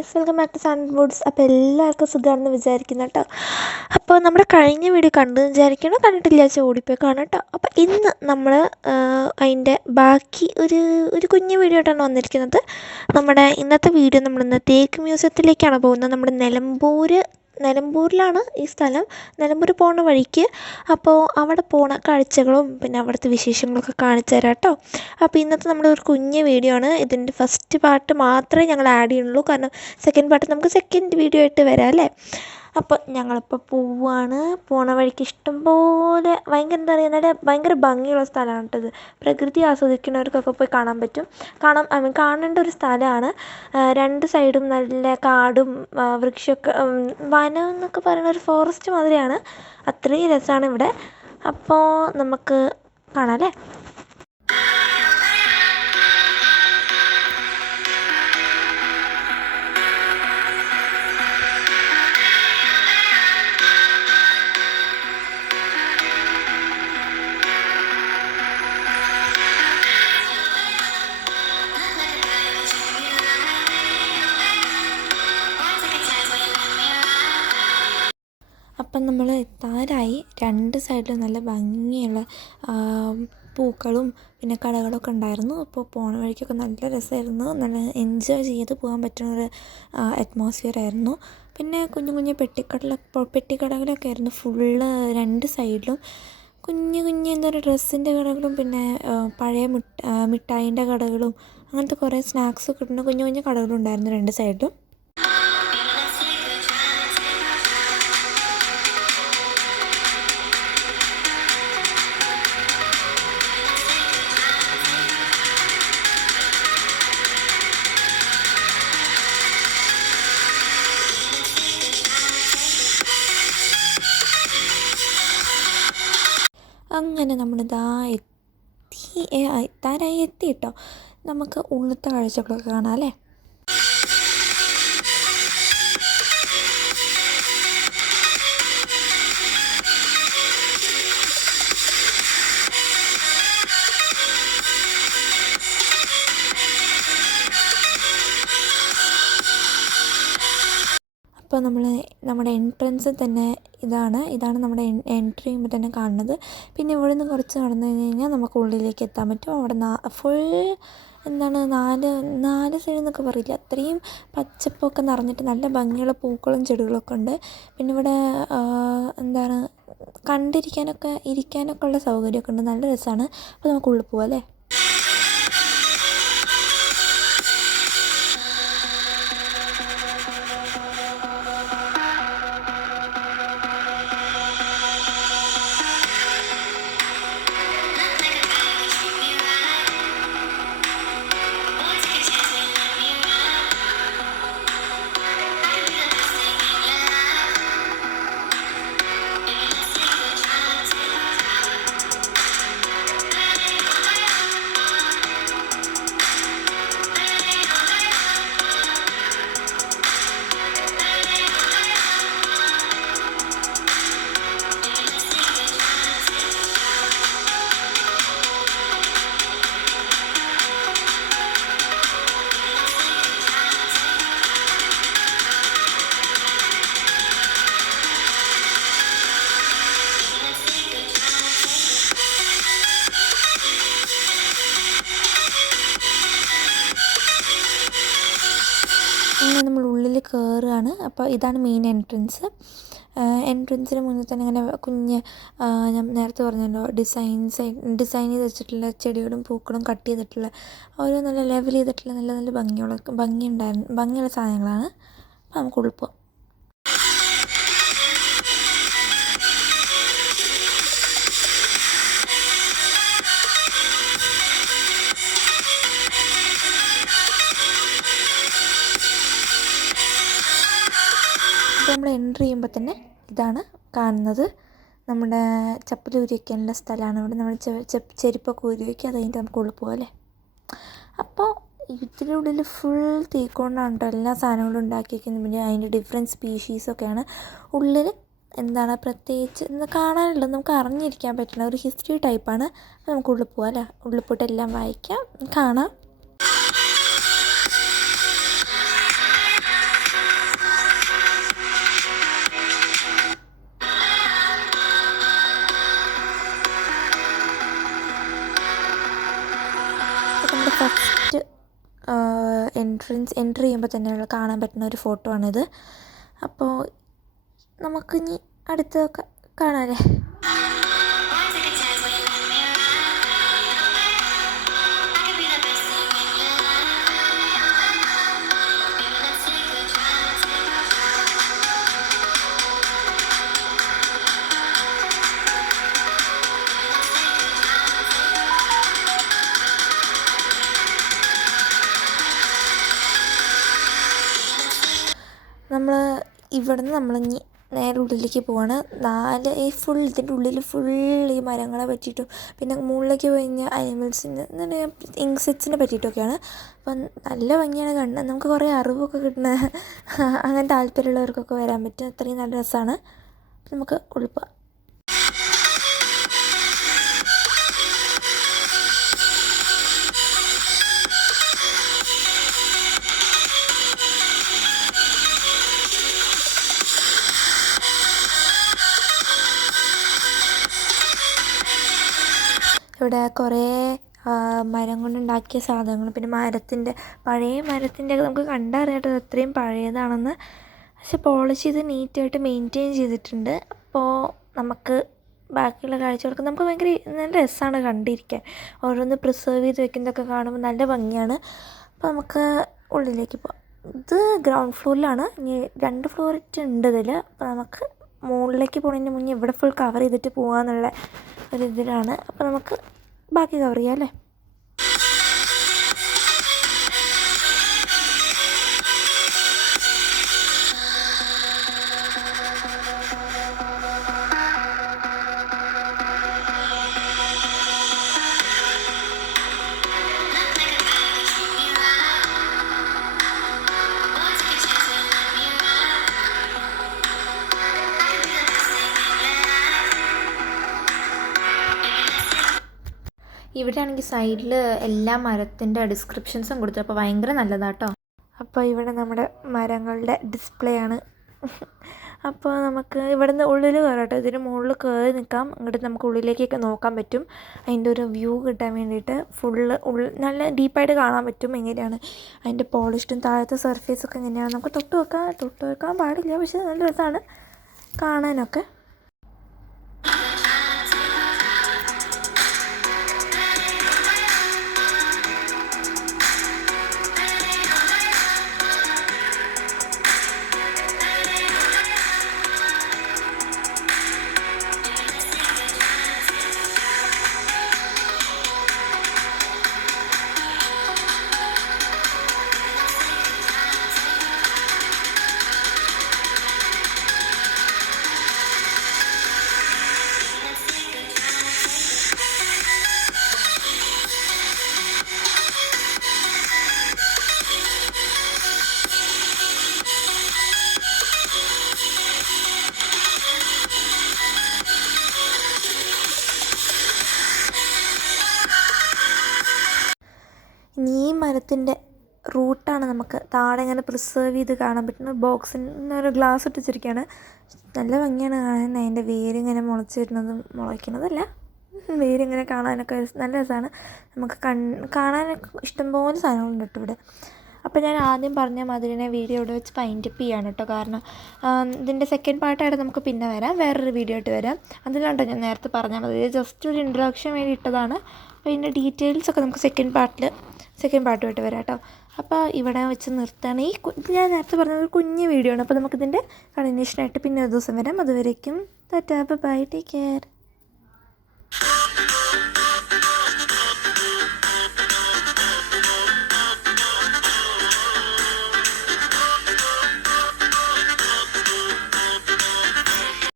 Guys, welcome back to sun woods. അപ്പോൾ എല്ലാവർക്കും സുഖമാണെന്ന് വിചാരിക്കുന്നു കേട്ടോ. അപ്പോൾ നമ്മുടെ കഴിഞ്ഞ വീഡിയോ കണ്ടു വിചാരിക്കണം, കണ്ടിട്ടില്ല ഓടിപ്പോയി കാണാം കേട്ടോ. അപ്പോൾ ഇന്ന് നമ്മൾ അതിൻ്റെ ബാക്കി ഒരു കുഞ്ഞു വീഡിയോ ആയിട്ടാണ് വന്നിരിക്കുന്നത്. നമ്മുടെ ഇന്നത്തെ വീഡിയോ നമ്മളിന്ന് തേക്ക് മ്യൂസിയത്തിലേക്കാണ് പോകുന്നത്. നമ്മുടെ നിലമ്പൂരിലാണ് ഈ സ്ഥലം. നിലമ്പൂർ പോകുന്ന വഴിക്ക് അപ്പോൾ അവിടെ പോണ കാഴ്ചകളും പിന്നെ അവിടുത്തെ വിശേഷങ്ങളൊക്കെ കാണിച്ചു തരാം കേട്ടോ. അപ്പോൾ ഇന്നത്തെ നമ്മുടെ ഒരു കുഞ്ഞ് വീഡിയോ ആണ്. ഇതിൻ്റെ ഫസ്റ്റ് പാർട്ട് മാത്രമേ ഞങ്ങൾ ആഡ് ചെയ്യുന്നുള്ളൂ, കാരണം സെക്കൻഡ് പാർട്ട് നമുക്ക് സെക്കൻഡ് വീഡിയോ ആയിട്ട് വരാം അല്ലേ. അപ്പോൾ ഞങ്ങളിപ്പോൾ പോണ വഴിക്ക് ഇഷ്ടംപോലെ എന്താ പറയുക, ഭയങ്കര ഭംഗിയുള്ള സ്ഥലമാണ് കേട്ടത്. പ്രകൃതി ആസ്വദിക്കുന്നവർക്കൊക്കെ പോയി കാണേണ്ട ഒരു സ്ഥലമാണ്. രണ്ട് സൈഡും നല്ല കാടും വൃക്ഷമൊക്കെ, വനം എന്നൊക്കെ പറയുന്ന ഒരു ഫോറസ്റ്റ് മാതിരിയാണ്. അത്രയും രസമാണ് ഇവിടെ. അപ്പോൾ നമുക്ക് കാണാം അല്ലേ. അപ്പം നമ്മൾ എത്താറായി. രണ്ട് സൈഡിലും നല്ല ഭംഗിയുള്ള പൂക്കളും പിന്നെ കടകളൊക്കെ ഉണ്ടായിരുന്നു. അപ്പോൾ പോണ വഴിക്കൊക്കെ നല്ല രസമായിരുന്നു. നല്ല എൻജോയ് ചെയ്ത് പോകാൻ പറ്റുന്നൊരു അറ്റ്മോസ്ഫിയർ ആയിരുന്നു. പിന്നെ കുഞ്ഞു പെട്ടിക്കടകളൊക്കെ ആയിരുന്നു ഫുള്ള്. രണ്ട് സൈഡിലും കുഞ്ഞു എന്താ പറയുക, ഡ്രസ്സിൻ്റെ കടകളും പിന്നെ പഴയ മിഠായിൻ്റെ കടകളും അങ്ങനത്തെ കുറേ സ്നാക്സ് കിട്ടുന്ന കുഞ്ഞു കടകളും ഉണ്ടായിരുന്നു രണ്ട് സൈഡിലും. അങ്ങനെ നമ്മളിതാ എത്തി കേട്ടോ. നമുക്ക് ഉള്ളത്തെ കാഴ്ചകളൊക്കെ കാണാം അല്ലേ. അപ്പോൾ നമ്മുടെ എൻട്രൻസ് തന്നെ ഇതാണ് നമ്മുടെ എൻട്രി ചെയ്യുമ്പോൾ തന്നെ കാണുന്നത്. പിന്നെ ഇവിടെ നിന്ന് കുറച്ച് നടന്നു കഴിഞ്ഞാൽ നമുക്ക് ഉള്ളിലേക്ക് എത്താൻ പറ്റും. അവിടെ ഫുൾ നാല് സൈഡ് എന്നൊക്കെ പറയില്ല, അത്രയും പച്ചപ്പൊക്കെ നിറഞ്ഞിട്ട് നല്ല ഭംഗിയുള്ള പൂക്കളും ചെടികളൊക്കെ ഉണ്ട്. പിന്നെ ഇവിടെ ഇരിക്കാനൊക്കെ ഉള്ള സൗകര്യമൊക്കെ ഉണ്ട്. നല്ല രസമാണ്. അപ്പോൾ നമുക്ക് ഉള്ളിൽ പോവാം അല്ലേ. അങ്ങനെ നമ്മൾ ഉള്ളിൽ കയറുകയാണ്. അപ്പോൾ ഇതാണ് മെയിൻ എൻട്രൻസിന് മുന്നിൽ തന്നെ ഇങ്ങനെ ഞാൻ നേരത്തെ പറഞ്ഞല്ലോ, ഡിസൈൻ ചെയ്ത് വെച്ചിട്ടുള്ള ചെടികളും പൂക്കളും കട്ട് ചെയ്തിട്ടുള്ള ഓരോ നല്ല ലെവൽ ചെയ്തിട്ടുള്ള നല്ല ഭംഗിയുള്ള സാധനങ്ങളാണ്. അപ്പോൾ നമുക്ക് ഉള്ളിൽ പോകാം. നമ്മൾ എൻട്രി ചെയ്യുമ്പോൾ തന്നെ ഇതാണ് കാണുന്നത്. നമ്മുടെ ചപ്പൽ ഊരി വയ്ക്കാനുള്ള സ്ഥലമാണ് ഇവിടെ. നമ്മൾ ചെരുപ്പൊക്കെ ഊരി വയ്ക്കുക, അത് കഴിഞ്ഞിട്ട് നമുക്ക് ഉള്ളിൽ പോകാം അല്ലേ. അപ്പോൾ ഇതിൻ്റെ ഉള്ളിൽ ഫുൾ തീക്കൊണ്ടാണ് കേട്ടോ എല്ലാ സാധനങ്ങളും ഉണ്ടാക്കിയിരിക്കുന്നത്. പിന്നെ അതിൻ്റെ ഡിഫറെൻറ്റ് സ്പീഷീസൊക്കെയാണ് ഉള്ളിൽ. പ്രത്യേകിച്ച് കാണാനുള്ളത്, നമുക്ക് അറിഞ്ഞിരിക്കാൻ പറ്റുന്ന ഒരു ഹിസ്റ്ററി ടൈപ്പാണ്. അപ്പോൾ നമുക്ക് ഉള്ളിൽ പോകാം അല്ലേ. ഉള്ളിൽ പോയിട്ട് എല്ലാം വായിക്കാം, കാണാം. ഫസ്റ്റ് എൻട്രി ചെയ്യുമ്പോൾ തന്നെ കാണാൻ പറ്റുന്ന ഒരു ഫോട്ടോ ആണിത്. അപ്പോൾ നമുക്കിനി അടുത്തൊക്കെ കാണാമല്ലേ. ഇവിടുന്ന് നമ്മളിനി നേരെ ഉള്ളിലേക്ക് പോവാണ്. ഇതിൻ്റെ ഉള്ളിൽ ഫുൾ ഈ മരങ്ങളെ പറ്റിയിട്ടും പിന്നെ മുകളിലേക്ക് പോയി കഴിഞ്ഞാൽ അനിമൽസിന് എന്താ ഇൻസെക്ട്സിനെ പറ്റിയിട്ടൊക്കെയാണ്. അപ്പം നല്ല ഭംഗിയാണ് കാണുന്നത്. നമുക്ക് കുറേ അറിവൊക്കെ കിട്ടുന്ന അങ്ങനെ താല്പര്യമുള്ളവർക്കൊക്കെ വരാൻ പറ്റും. അത്രയും നല്ല രസമാണ്. നമുക്ക് ഉള്ളിൽ പോവാം. ഇവിടെ കുറേ മരം കൊണ്ടുണ്ടാക്കിയ സാധനങ്ങൾ, പിന്നെ പഴയ മരത്തിൻ്റെ ഒക്കെ നമുക്ക് കണ്ടറിയാട്ടോ അത്രയും പഴയതാണെന്ന്. പക്ഷെ പോളിഷ് ചെയ്ത് നീറ്റായിട്ട് മെയിൻറ്റെയിൻ ചെയ്തിട്ടുണ്ട്. അപ്പോൾ നമുക്ക് ബാക്കിയുള്ള കാഴ്ചകൾക്ക് നമുക്ക് ഭയങ്കര നല്ല രസമാണ് കണ്ടിരിക്കാൻ. ഓരോന്ന് പ്രിസർവ് ചെയ്ത് വെക്കുന്നതൊക്കെ കാണുമ്പോൾ നല്ല ഭംഗിയാണ്. അപ്പോൾ നമുക്ക് ഉള്ളിലേക്ക് പോകാം. ഇത് ഗ്രൗണ്ട് ഫ്ലോറിലാണ്. ഇനി 2 ഫ്ലോറിറ്റ് ഉണ്ട് ഇതിൽ. അപ്പോൾ നമുക്ക് മുകളിലേക്ക് പോകുന്നതിന് മുന്നേ ഇവിടെ ഫുൾ കവർ ചെയ്തിട്ട് പോകാമെന്നുള്ള ഒരിതിലാണ്. അപ്പോൾ നമുക്ക് ബാക്കി കവർ ചെയ്യാം അല്ലേ. ഇവിടെ ആണെങ്കിൽ സൈഡിൽ എല്ലാ മരത്തിൻ്റെ ഡിസ്ക്രിപ്ഷൻസും കൊടുത്തു. അപ്പോൾ ഭയങ്കര നല്ലതാട്ടോ. അപ്പോൾ ഇവിടെ നമ്മുടെ മരങ്ങളുടെ ഡിസ്പ്ലേ ആണ്. അപ്പോൾ നമുക്ക് ഇവിടെ നിന്ന് ഉള്ളിൽ കയറാട്ടോ. ഇതിന് മുകളിൽ കയറി നിൽക്കാം. അങ്ങോട്ട് നമുക്ക് ഉള്ളിലേക്കൊക്കെ നോക്കാൻ പറ്റും. അതിൻ്റെ ഒരു വ്യൂ കിട്ടാൻ വേണ്ടിയിട്ട് നല്ല ഡീപ്പായിട്ട് കാണാൻ പറ്റും എങ്ങനെയാണ് അതിൻ്റെ പോളിഷ്ടും താഴത്തെ സർഫേസൊക്കെ എങ്ങനെയാണ്. നമുക്ക് തൊട്ട് വെക്കാൻ പാടില്ല, പക്ഷേ നല്ല രസമാണ് കാണാനൊക്കെ. ഈ മരത്തിൻ്റെ റൂട്ടാണ് നമുക്ക് താഴെ ഇങ്ങനെ പ്രിസർവ് ചെയ്ത് കാണാൻ പറ്റുന്ന. ബോക്സിന് ഒരു ഗ്ലാസ് ഇട്ട് വെച്ചിരിക്കുകയാണ്. നല്ല ഭംഗിയാണ് കാണാൻ. അതിൻ്റെ വേരിങ്ങനെ മുളയ്ക്കുന്നതല്ല, വേരിങ്ങനെ കാണാനൊക്കെ നല്ല രസമാണ്. നമുക്ക് കാണാനൊക്കെ ഇഷ്ടംപോലെ സാധനങ്ങളുണ്ട് കേട്ടോ ഇവിടെ. അപ്പോൾ ഞാൻ ആദ്യം പറഞ്ഞ മാതിരിനെ വീഡിയോ ഇവിടെ വെച്ച് പൈൻറ്റപ്പ് ചെയ്യാണ് കേട്ടോ. കാരണം ഇതിൻ്റെ സെക്കൻഡ് പാർട്ടായിട്ട് നമുക്ക് പിന്നെ വരാം, വേറൊരു വീഡിയോ ആയിട്ട് വരാം. അതിലാണ്ടോ ഞാൻ നേരത്തെ പറഞ്ഞാൽ മതി, ജസ്റ്റ് ഒരു ഇൻട്രൊഡക്ഷൻ വേണ്ടി ഇട്ടതാണ്. അപ്പോൾ ഇതിൻ്റെ ഡീറ്റെയിൽസൊക്കെ നമുക്ക് സെക്കൻഡ് പാർട്ടുമായിട്ട് വരാം കേട്ടോ. അപ്പോൾ ഇവിടെ വെച്ച് നിർത്തുകയാണ്. ഞാൻ നേരത്തെ പറഞ്ഞ ഒരു കുഞ്ഞ് വീഡിയോ ആണ്. അപ്പോൾ നമുക്കിതിൻ്റെ കണ്ടിന്യൂഷനായിട്ട് പിന്നെ ഒരു ദിവസം വരാം. അതുവരേക്കും ടാറ്റാ, ബൈ, ടേക്ക് കെയർ.